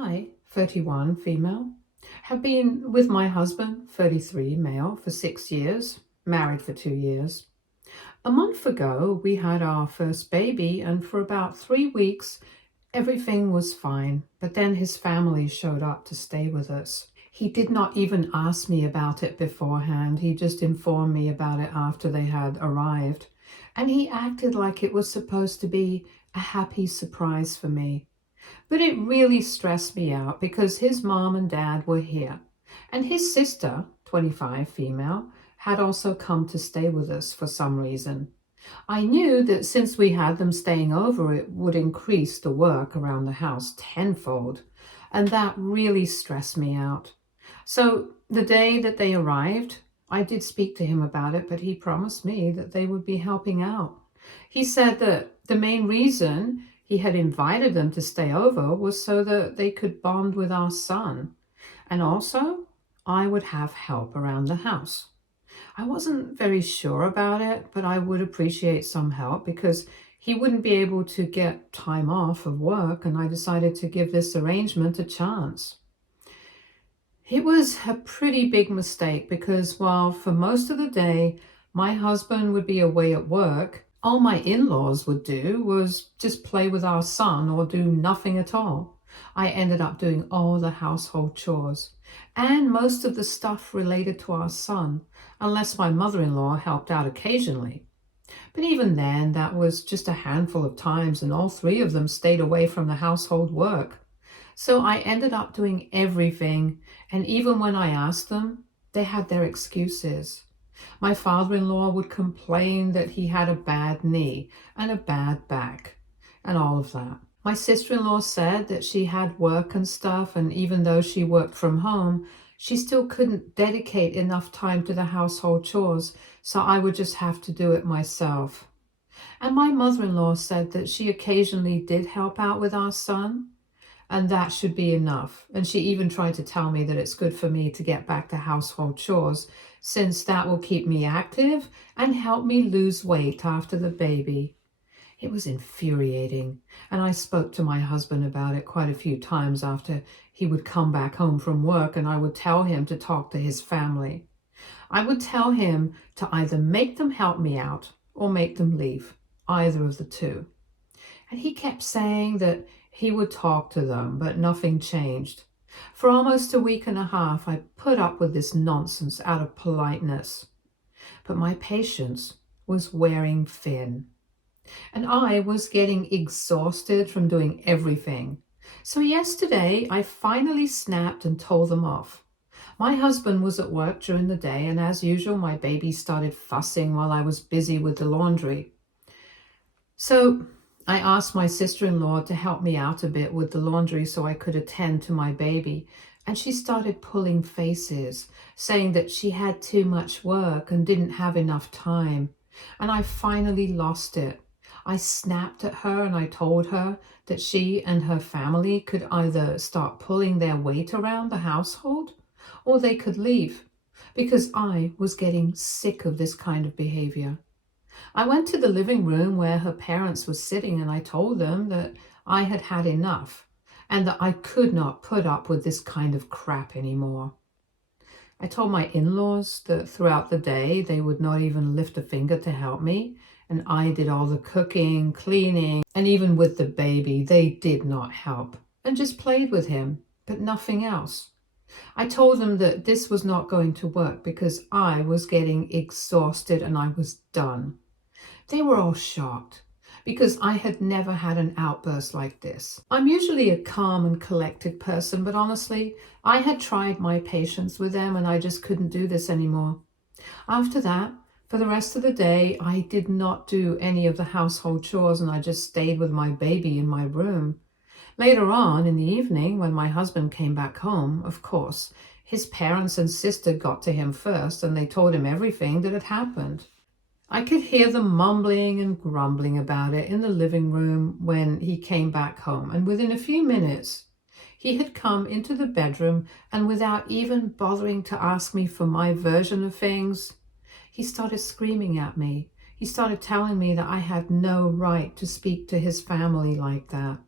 I, 31, female, have been with my husband, 33, male, for 6 years, married for 2 years. A month ago, we had our first baby, and for about 3 weeks, everything was fine. But then his family showed up to stay with us. He did not even ask me about it beforehand. He just informed me about it after they had arrived. And he acted like it was supposed to be a happy surprise for me. But it really stressed me out because his mom and dad were here. And his sister, 25, female, had also come to stay with us for some reason. I knew that since we had them staying over, it would increase the work around the house tenfold. And that really stressed me out. So the day that they arrived, I did speak to him about it, but he promised me that they would be helping out. He said that the main reason he had invited them to stay over was so that they could bond with our son. And also, I would have help around the house. I wasn't very sure about it, but I would appreciate some help because he wouldn't be able to get time off of work, and I decided to give this arrangement a chance. It was a pretty big mistake because while for most of the day my husband would be away at work, all my in-laws would do was just play with our son or do nothing at all. I ended up doing all the household chores and most of the stuff related to our son, unless my mother-in-law helped out occasionally. But even then, that was just a handful of times, and all three of them stayed away from the household work. So I ended up doing everything, and even when I asked them, they had their excuses. My father-in-law would complain that he had a bad knee and a bad back and all of that. My sister-in-law said that she had work and stuff, and even though she worked from home, she still couldn't dedicate enough time to the household chores, so I would just have to do it myself. And my mother-in-law said that she occasionally did help out with our son, and that should be enough. And she even tried to tell me that it's good for me to get back to household chores, since that will keep me active and help me lose weight after the baby. It was infuriating, and I spoke to my husband about it quite a few times after he would come back home from work, and I would tell him to talk to his family. I would tell him to either make them help me out or make them leave, either of the two. And he kept saying that he would talk to them, but nothing changed. For almost a week and a half, I put up with this nonsense out of politeness. But my patience was wearing thin. And I was getting exhausted from doing everything. So yesterday, I finally snapped and told them off. My husband was at work during the day, and as usual, my baby started fussing while I was busy with the laundry. So I asked my sister-in-law to help me out a bit with the laundry so I could attend to my baby, and she started pulling faces, saying that she had too much work and didn't have enough time. And I finally lost it. I snapped at her and I told her that she and her family could either start pulling their weight around the household or they could leave, because I was getting sick of this kind of behavior. I went to the living room where her parents were sitting, and I told them that I had had enough and that I could not put up with this kind of crap anymore. I told my in-laws that throughout the day they would not even lift a finger to help me, and I did all the cooking, cleaning, and even with the baby, they did not help and just played with him, but nothing else. I told them that this was not going to work because I was getting exhausted and I was done. They were all shocked because I had never had an outburst like this. I'm usually a calm and collected person, but honestly, I had tried my patience with them and I just couldn't do this anymore. After that, for the rest of the day, I did not do any of the household chores and I just stayed with my baby in my room. Later on in the evening, when my husband came back home, of course, his parents and sister got to him first and they told him everything that had happened. I could hear them mumbling and grumbling about it in the living room when he came back home, and within a few minutes, he had come into the bedroom, and without even bothering to ask me for my version of things, he started screaming at me. He started telling me that I had no right to speak to his family like that.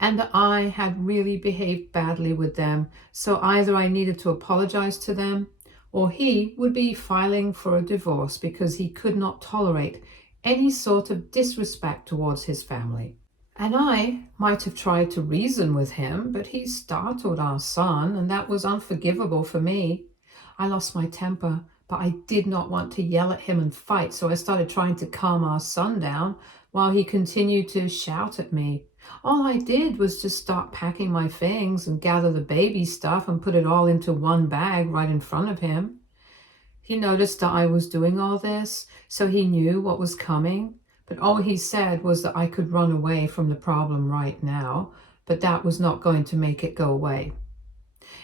and that I had really behaved badly with them. So either I needed to apologize to them, or he would be filing for a divorce because he could not tolerate any sort of disrespect towards his family. And I might have tried to reason with him, but he startled our son, and that was unforgivable for me. I lost my temper, but I did not want to yell at him and fight, so I started trying to calm our son down while he continued to shout at me. All I did was just start packing my things and gather the baby stuff and put it all into one bag right in front of him. He noticed that I was doing all this, so he knew what was coming. But all he said was that I could run away from the problem right now, but that was not going to make it go away.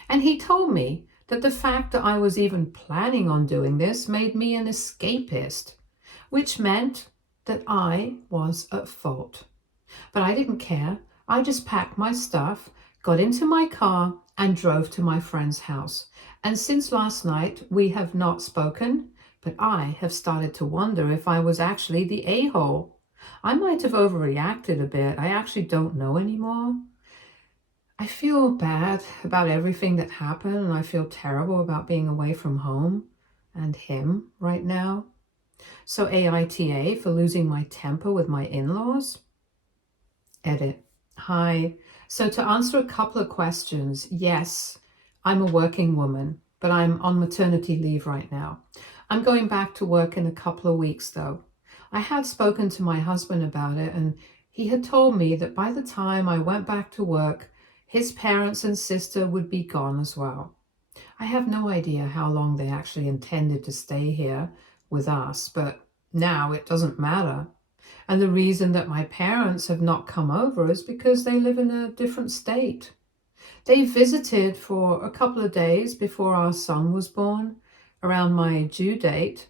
And he told me that the fact that I was even planning on doing this made me an escapist, which meant that I was at fault. But I didn't care. I just packed my stuff, got into my car, and drove to my friend's house. And since last night, we have not spoken, but I have started to wonder if I was actually the a-hole. I might have overreacted a bit. I actually don't know anymore. I feel bad about everything that happened, and I feel terrible about being away from home and him right now. So AITA for losing my temper with my in-laws. Edit. Hi. So to answer a couple of questions, yes, I'm a working woman, but I'm on maternity leave right now. I'm going back to work in a couple of weeks though. I had spoken to my husband about it, and he had told me that by the time I went back to work, his parents and sister would be gone as well. I have no idea how long they actually intended to stay here with us, but now it doesn't matter. And the reason that my parents have not come over is because they live in a different state. They visited for a couple of days before our son was born, around my due date,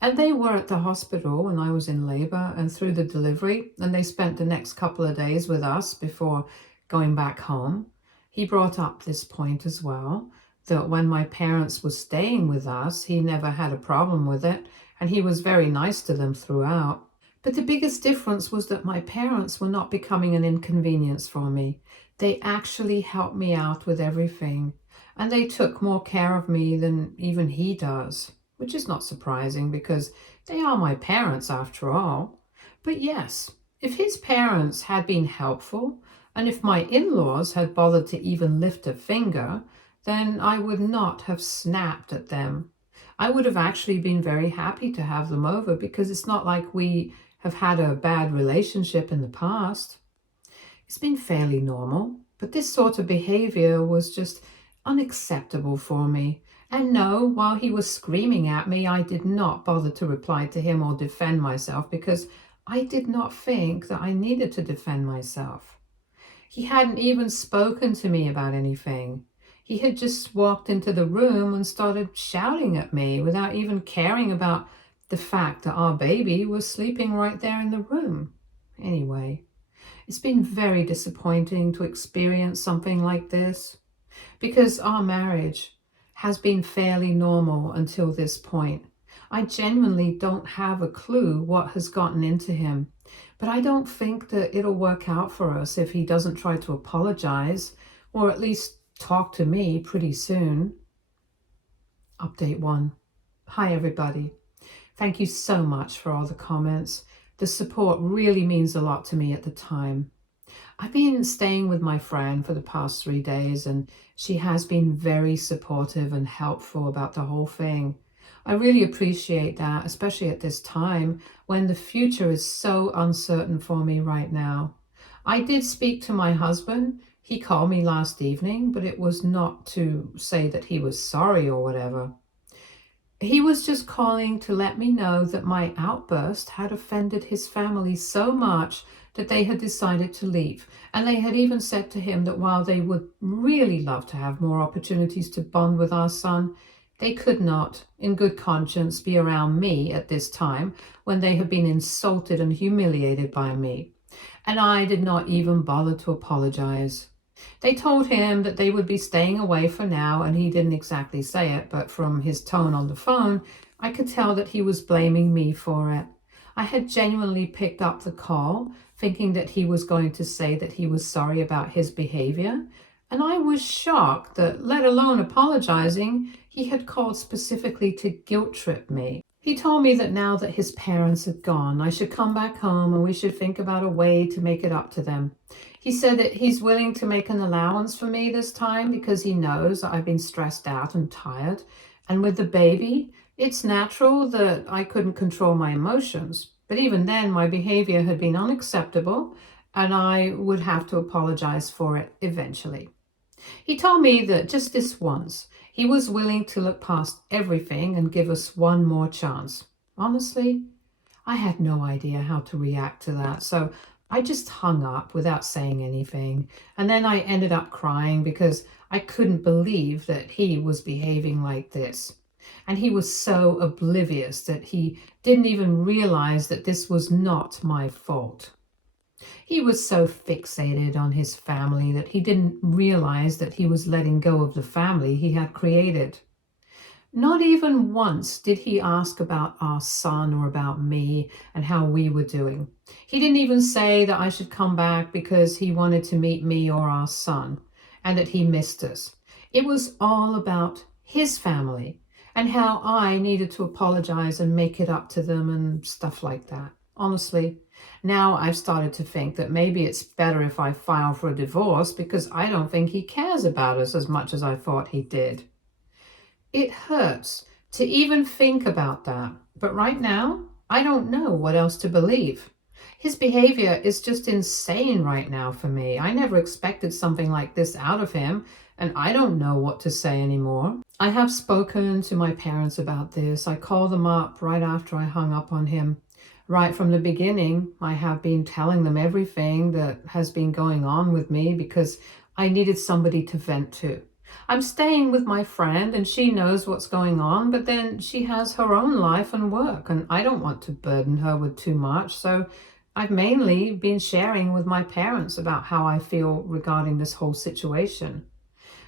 and they were at the hospital when I was in labor and through the delivery, and they spent the next couple of days with us before going back home. He brought up this point as well, that when my parents were staying with us, he never had a problem with it, and he was very nice to them throughout. But the biggest difference was that my parents were not becoming an inconvenience for me. They actually helped me out with everything, and they took more care of me than even he does, which is not surprising because they are my parents after all. But yes, if his parents had been helpful, and if my in-laws had bothered to even lift a finger, then I would not have snapped at them. I would have actually been very happy to have them over because it's not like we have had a bad relationship in the past. It's been fairly normal, but this sort of behavior was just unacceptable for me. And no, while he was screaming at me, I did not bother to reply to him or defend myself because I did not think that I needed to defend myself. He hadn't even spoken to me about anything. He had just walked into the room and started shouting at me without even caring about the fact that our baby was sleeping right there in the room. Anyway, it's been very disappointing to experience something like this because our marriage has been fairly normal until this point. I genuinely don't have a clue what has gotten into him, but I don't think that it'll work out for us if he doesn't try to apologize or at least talk to me pretty soon. Update 1. Hi everybody. Thank you so much for all the comments. The support really means a lot to me at the time. I've been staying with my friend for the past 3 days, and she has been very supportive and helpful about the whole thing. I really appreciate that, especially at this time when the future is so uncertain for me right now. I did speak to my husband. He called me last evening, but it was not to say that he was sorry or whatever. He was just calling to let me know that my outburst had offended his family so much that they had decided to leave. And they had even said to him that while they would really love to have more opportunities to bond with our son, they could not, in good conscience, be around me at this time when they had been insulted and humiliated by me. And I did not even bother to apologize. They told him that they would be staying away for now, and he didn't exactly say it, but from his tone on the phone, I could tell that he was blaming me for it. I had genuinely picked up the call, thinking that he was going to say that he was sorry about his behavior. And I was shocked that, let alone apologizing, he had called specifically to guilt trip me. He told me that now that his parents had gone, I should come back home and we should think about a way to make it up to them. He said that he's willing to make an allowance for me this time because he knows that I've been stressed out and tired. And with the baby, it's natural that I couldn't control my emotions. But even then, my behavior had been unacceptable and I would have to apologize for it eventually. He told me that just this once, he was willing to look past everything and give us one more chance. Honestly, I had no idea how to react to that, so I just hung up without saying anything. And then I ended up crying because I couldn't believe that he was behaving like this. And he was so oblivious that he didn't even realize that this was not my fault. He was so fixated on his family that he didn't realize that he was letting go of the family he had created. Not even once did he ask about our son or about me and how we were doing. He didn't even say that I should come back because he wanted to meet me or our son and that he missed us. It was all about his family and how I needed to apologize and make it up to them and stuff like that. Honestly, now I've started to think that maybe it's better if I file for a divorce because I don't think he cares about us as much as I thought he did. It hurts to even think about that, but right now, I don't know what else to believe. His behavior is just insane right now for me. I never expected something like this out of him, and I don't know what to say anymore. I have spoken to my parents about this. I called them up right after I hung up on him. Right from the beginning, I have been telling them everything that has been going on with me because I needed somebody to vent to. I'm staying with my friend and she knows what's going on, but then she has her own life and work and I don't want to burden her with too much. So I've mainly been sharing with my parents about how I feel regarding this whole situation.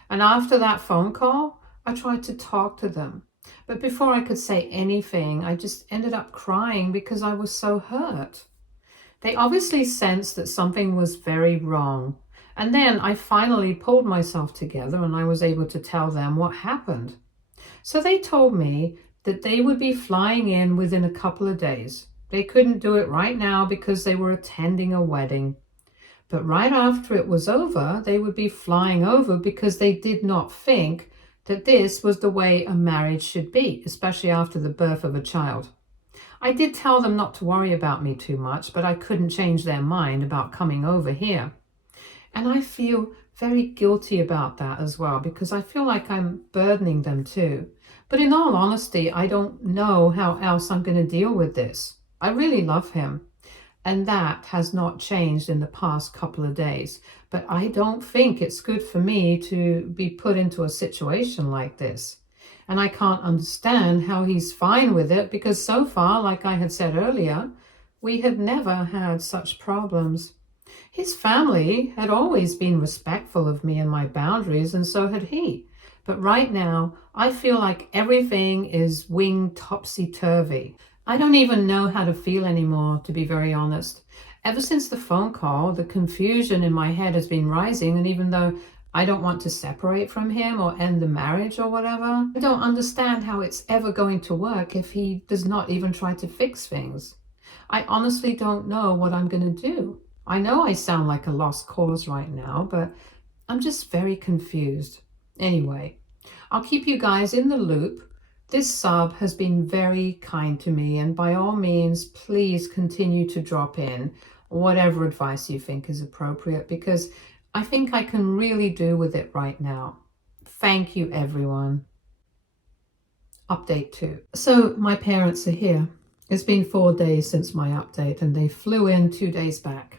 And after that phone call, I tried to talk to them. But before I could say anything, I just ended up crying because I was so hurt. They obviously sensed that something was very wrong. And then I finally pulled myself together and I was able to tell them what happened. So they told me that they would be flying in within a couple of days. They couldn't do it right now because they were attending a wedding. But right after it was over, they would be flying over because they did not think that this was the way a marriage should be, especially after the birth of a child. I did tell them not to worry about me too much, but I couldn't change their mind about coming over here. And I feel very guilty about that as well because I feel like I'm burdening them too. But in all honesty, I don't know how else I'm going to deal with this. I really love him. And that has not changed in the past couple of days. But I don't think it's good for me to be put into a situation like this. And I can't understand how he's fine with it because so far, like I had said earlier, we had never had such problems. His family had always been respectful of me and my boundaries, and so had he. But right now, I feel like everything is winged topsy-turvy. I don't even know how to feel anymore, to be very honest. Ever since the phone call, the confusion in my head has been rising, and even though I don't want to separate from him or end the marriage or whatever, I don't understand how it's ever going to work if he does not even try to fix things. I honestly don't know what I'm going to do. I know I sound like a lost cause right now, but I'm just very confused. Anyway, I'll keep you guys in the loop. This sub has been very kind to me, and by all means, please continue to drop in whatever advice you think is appropriate because I think I can really do with it right now. Thank you, everyone. Update 2. So my parents are here. It's been 4 days since my update and they flew in 2 days back.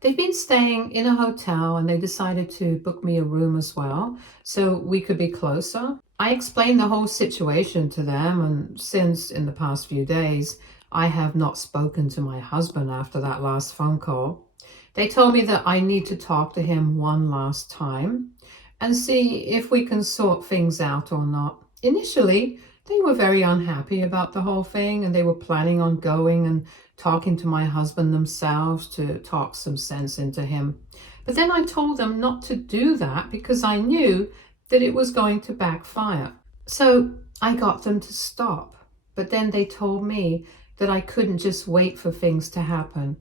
They've been staying in a hotel and they decided to book me a room as well so we could be closer. I explained the whole situation to them, and since in the past few days, I have not spoken to my husband after that last phone call. They told me that I need to talk to him one last time and see if we can sort things out or not. Initially, they were very unhappy about the whole thing, and they were planning on going and talking to my husband themselves to talk some sense into him. But then I told them not to do that because I knew that it was going to backfire. So I got them to stop. But then they told me that I couldn't just wait for things to happen.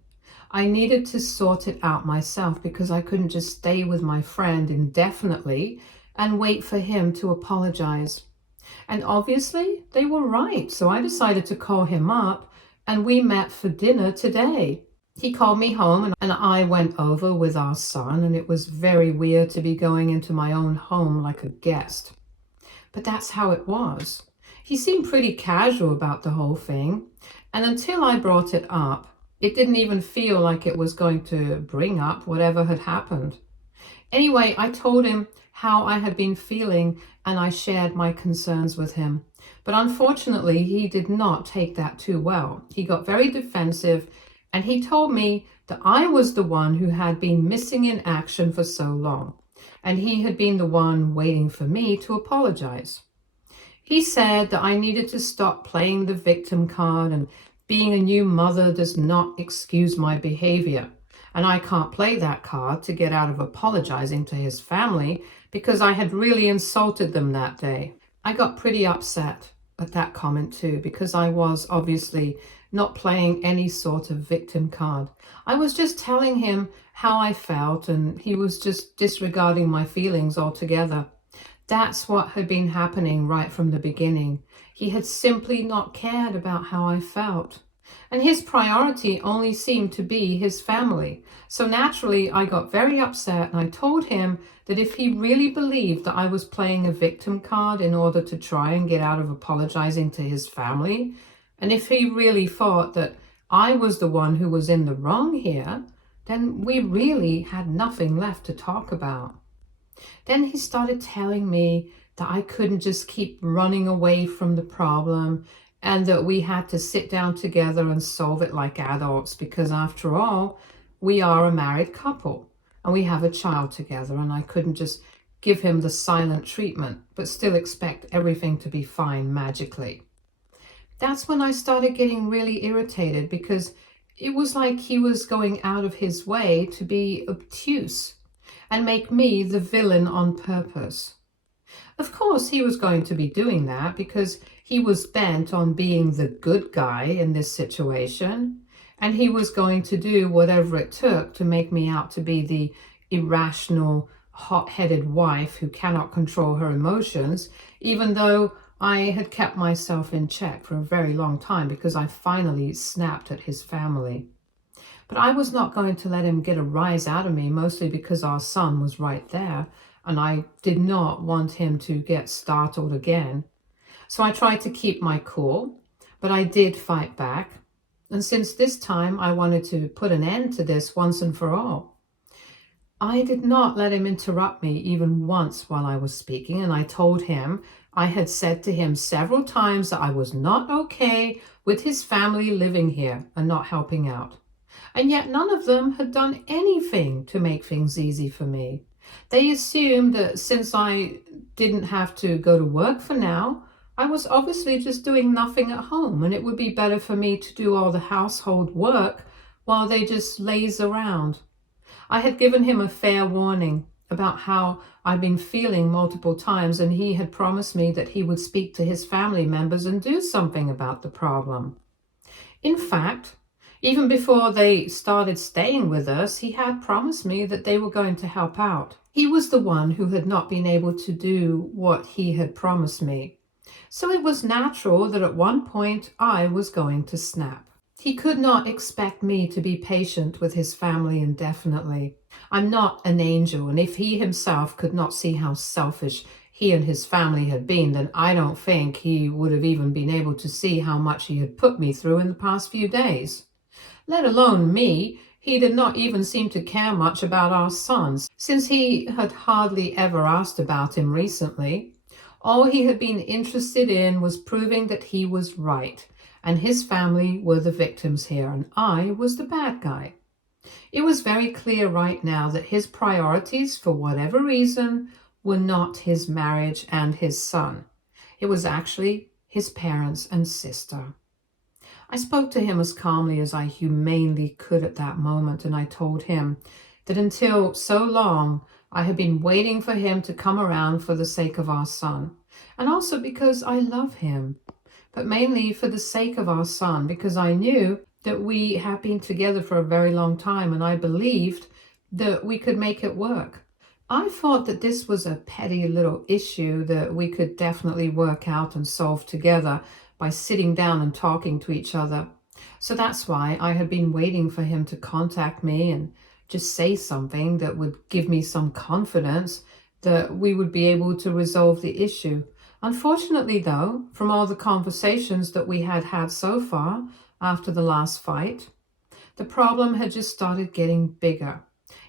I needed to sort it out myself because I couldn't just stay with my friend indefinitely and wait for him to apologize. And obviously, they were right. So I decided to call him up and we met for dinner today. He called me home and I went over with our son, and it was very weird to be going into my own home like a guest. But that's how it was. He seemed pretty casual about the whole thing, and until I brought it up, it didn't even feel like it was going to bring up whatever had happened. Anyway, I told him how I had been feeling and I shared my concerns with him. But unfortunately, he did not take that too well. He got very defensive and he told me that I was the one who had been missing in action for so long, and he had been the one waiting for me to apologize. He said that I needed to stop playing the victim card, and being a new mother does not excuse my behavior. And I can't play that card to get out of apologizing to his family because I had really insulted them that day. I got pretty upset at that comment too, because I was obviously not playing any sort of victim card. I was just telling him how I felt, and he was just disregarding my feelings altogether. That's what had been happening right from the beginning. He had simply not cared about how I felt. And his priority only seemed to be his family. So naturally, I got very upset and I told him that if he really believed that I was playing a victim card in order to try and get out of apologizing to his family, and if he really thought that I was the one who was in the wrong here, then we really had nothing left to talk about. Then he started telling me that I couldn't just keep running away from the problem and that we had to sit down together and solve it like adults because, after all, we are a married couple and we have a child together, and I couldn't just give him the silent treatment but still expect everything to be fine magically. That's when I started getting really irritated because it was like he was going out of his way to be obtuse and make me the villain on purpose. Of course, he was going to be doing that because he was bent on being the good guy in this situation, and he was going to do whatever it took to make me out to be the irrational, hot-headed wife who cannot control her emotions, even though I had kept myself in check for a very long time because I finally snapped at his family. But I was not going to let him get a rise out of me, mostly because our son was right there, and I did not want him to get startled again. So I tried to keep my cool, but I did fight back. And since this time I wanted to put an end to this once and for all, I did not let him interrupt me even once while I was speaking, and I told him I had said to him several times that I was not okay with his family living here and not helping out. And yet none of them had done anything to make things easy for me. They assumed that since I didn't have to go to work for now, I was obviously just doing nothing at home, and it would be better for me to do all the household work while they just laze around. I had given him a fair warning about how I'd been feeling multiple times, and he had promised me that he would speak to his family members and do something about the problem. In fact, even before they started staying with us, he had promised me that they were going to help out. He was the one who had not been able to do what he had promised me. So it was natural that at one point I was going to snap. He could not expect me to be patient with his family indefinitely. I'm not an angel, and if he himself could not see how selfish he and his family had been, then I don't think he would have even been able to see how much he had put me through in the past few days. Let alone me, he did not even seem to care much about our sons, since he had hardly ever asked about him recently. All he had been interested in was proving that he was right, and his family were the victims here, and I was the bad guy. It was very clear right now that his priorities, for whatever reason, were not his marriage and his son. It was actually his parents and sister. I spoke to him as calmly as I humanely could at that moment, and I told him that until so long I had been waiting for him to come around for the sake of our son, and also because I love him, but mainly for the sake of our son, because I knew that we had been together for a very long time, and I believed that we could make it work. I thought that this was a petty little issue that we could definitely work out and solve together by sitting down and talking to each other. So that's why I had been waiting for him to contact me and just say something that would give me some confidence that we would be able to resolve the issue. Unfortunately, though, from all the conversations that we had had so far after the last fight, the problem had just started getting bigger.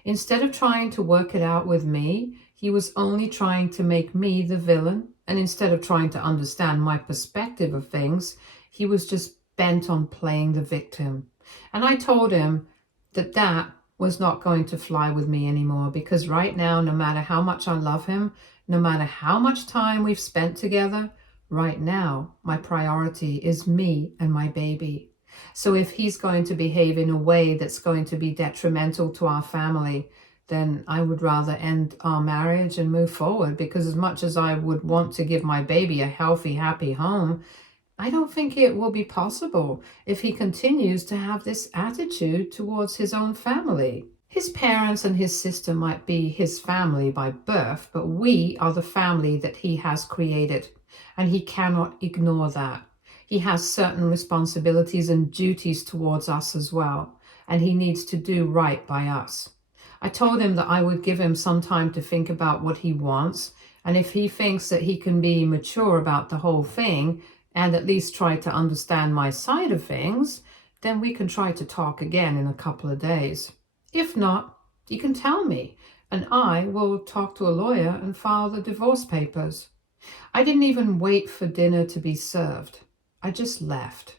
Instead of trying to work it out with me, he was only trying to make me the villain. And instead of trying to understand my perspective of things, he was just bent on playing the victim. And I told him that that was not going to fly with me anymore, because right now, no matter how much I love him, no matter how much time we've spent together, right now, my priority is me and my baby. So if he's going to behave in a way that's going to be detrimental to our family, then I would rather end our marriage and move forward, because as much as I would want to give my baby a healthy, happy home, I don't think it will be possible if he continues to have this attitude towards his own family. His parents and his sister might be his family by birth, but we are the family that he has created, and he cannot ignore that. He has certain responsibilities and duties towards us as well, and he needs to do right by us. I told him that I would give him some time to think about what he wants, and if he thinks that he can be mature about the whole thing and at least try to understand my side of things, then we can try to talk again in a couple of days. If not, he can tell me, and I will talk to a lawyer and file the divorce papers. I didn't even wait for dinner to be served. I just left.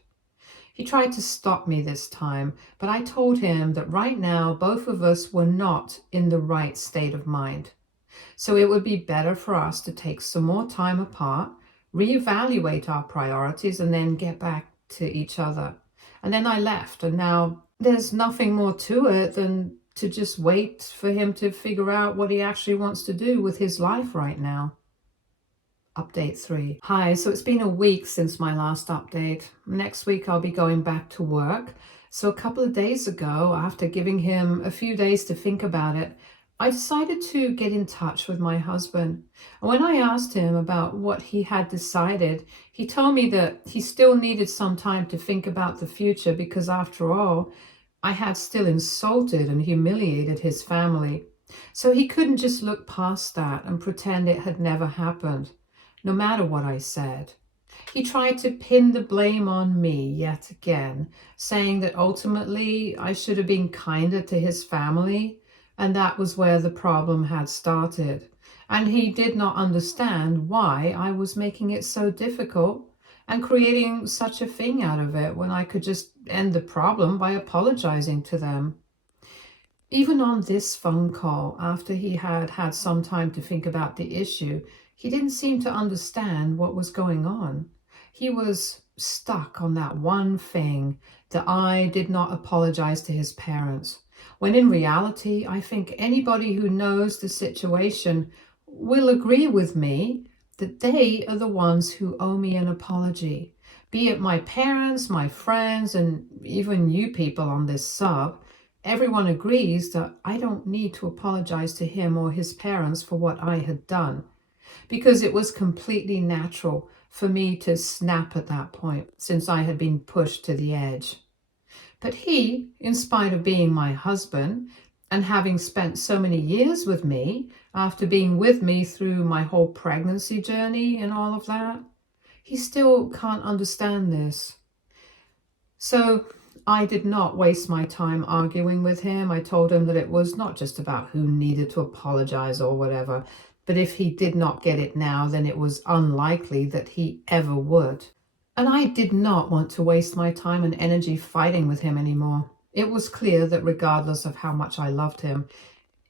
He tried to stop me this time, but I told him that right now both of us were not in the right state of mind. So it would be better for us to take some more time apart, reevaluate our priorities, and then get back to each other. And then I left, and now there's nothing more to it than to just wait for him to figure out what he actually wants to do with his life right now. Update 3. Hi, so it's been a week since my last update. Next week I'll be going back to work. So a couple of days ago, after giving him a few days to think about it, I decided to get in touch with my husband. And when I asked him about what he had decided, he told me that he still needed some time to think about the future, because after all, I had still insulted and humiliated his family. So he couldn't just look past that and pretend it had never happened, no matter what I said. He tried to pin the blame on me yet again, saying that ultimately I should have been kinder to his family, and that was where the problem had started. And he did not understand why I was making it so difficult and creating such a thing out of it when I could just end the problem by apologizing to them. Even on this phone call, after he had had some time to think about the issue, he didn't seem to understand what was going on. He was stuck on that one thing, that I did not apologize to his parents. When in reality, I think anybody who knows the situation will agree with me that they are the ones who owe me an apology. Be it my parents, my friends, and even you people on this sub, everyone agrees that I don't need to apologize to him or his parents for what I had done, because it was completely natural for me to snap at that point, since I had been pushed to the edge. But he, in spite of being my husband and having spent so many years with me, after being with me through my whole pregnancy journey and all of that, he still can't understand this. So I did not waste my time arguing with him. I told him that it was not just about who needed to apologize or whatever, but if he did not get it now, then it was unlikely that he ever would. And I did not want to waste my time and energy fighting with him anymore. It was clear that regardless of how much I loved him,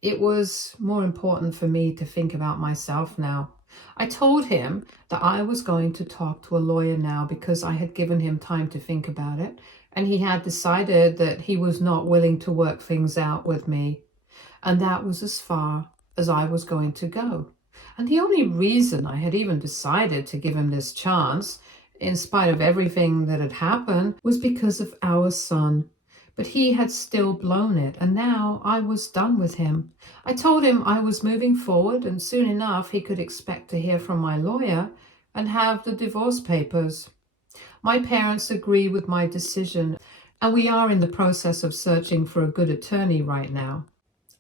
It was more important for me to think about myself now. I told him that I was going to talk to a lawyer now because I had given him time to think about it, and he had decided that he was not willing to work things out with me. And that was as far as I was going to go. And the only reason I had even decided to give him this chance, in spite of everything that had happened, was because of our son. But he had still blown it, and now I was done with him. I told him I was moving forward, and soon enough he could expect to hear from my lawyer and have the divorce papers. My parents agree with my decision, and we are in the process of searching for a good attorney right now.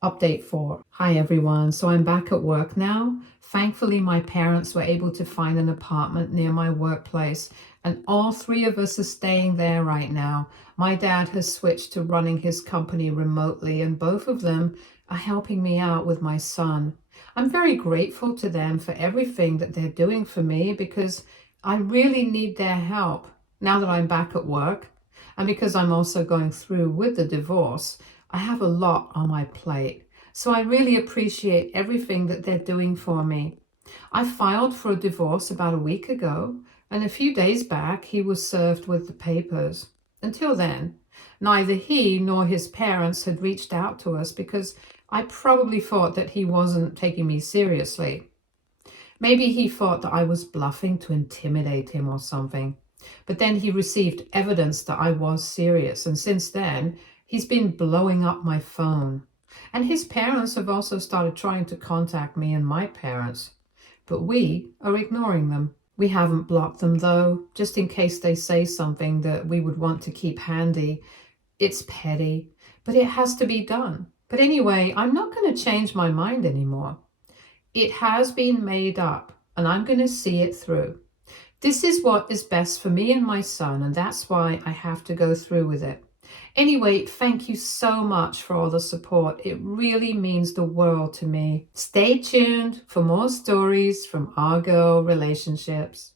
Update 4. Hi everyone. So I'm back at work now. Thankfully, my parents were able to find an apartment near my workplace, and all three of us are staying there right now. My dad has switched to running his company remotely, and both of them are helping me out with my son. I'm very grateful to them for everything that they're doing for me because I really need their help now that I'm back at work, and because I'm also going through with the divorce. I have a lot on my plate, so I really appreciate everything that they're doing for me. I filed for a divorce about a week ago, and a few days back he was served with the papers. Until then, neither he nor his parents had reached out to us because I probably thought that he wasn't taking me seriously. Maybe he thought that I was bluffing to intimidate him or something. But then he received evidence that I was serious, and since then, he's been blowing up my phone. And his parents have also started trying to contact me and my parents. But we are ignoring them. We haven't blocked them though, just in case they say something that we would want to keep handy. It's petty, but it has to be done. But anyway, I'm not going to change my mind anymore. It has been made up, and I'm going to see it through. This is what is best for me and my son, and that's why I have to go through with it. Anyway, thank you so much for all the support. It really means the world to me. Stay tuned for more stories from our girl relationships.